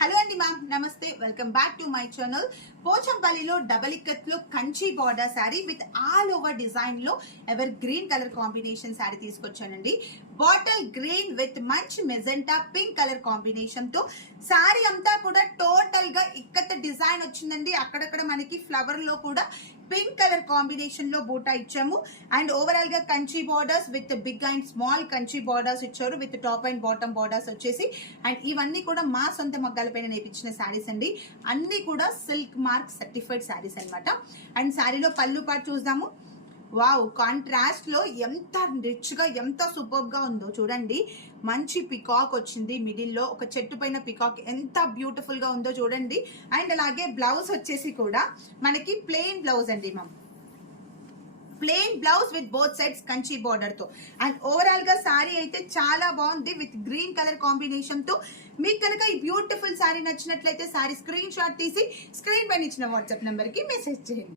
Hello అండి ma'am, నమస్తే. Welcome back to my channel. పోచంపల్లిలో డబల్ ఇక్కత్లో Kanchi border sari with all over design లో evergreen colour combination sari తీసుకొచ్చానండి. బాటిల్ గ్రీన్ విత్ మంచి మెజెంటా పింక్ కలర్ కాంబినేషన్ తో శారీ అంతా కూడా టోటల్ గా ఇక్కత్ డిజైన్ వచ్చిందండి. అక్కడక్కడ మనకి ఫ్లవర్ లో కూడా పింక్ కలర్ కాంబినేషన్ లో బూటా ఇచ్చాము. అండ్ ఓవరాల్ గా Kanchi borders with big and small Kanchi borders ఇచ్చారు with top and bottom borders వచ్చేసి. అండ్ ఇవన్నీ కూడా మా సొంత మగ్గాల పైన నేర్పించిన శారీస్ అండి. అన్ని కూడా సిల్క్ మార్క్ సర్టిఫైడ్ శారీస్ అనమాట. అండ్ శారీలో పళ్ళు పాటు చూద్దాము. వావ్, కాంట్రాస్ట్ లో ఎంత రిచ్ గా ఎంత సూపర్ గా ఉందో చూడండి. మంచి పికాక్ వచ్చింది మిడిల్ లో, ఒక చెట్టు పైన పికాక్ ఎంత బ్యూటిఫుల్ గా ఉందో చూడండి. అండ్ అలాగే బ్లౌజ్ వచ్చేసి కూడా మనకి ప్లెయిన్ బ్లౌజ్ అండి ma'am. Plain blouse with both sides Kanchi border తో. అండ్ ఓవరాల్ గా శారీ అయితే చాలా బాగుంది విత్ గ్రీన్ కలర్ కాంబినేషన్ తో. మీకు కనుక ఈ బ్యూటిఫుల్ శారీ నచ్చినట్లయితే శారీ స్క్రీన్ షాట్ తీసి స్క్రీన్ పైన ఇచ్చిన వాట్సాప్ నెంబర్ కి మెసేజ్ చేయండి.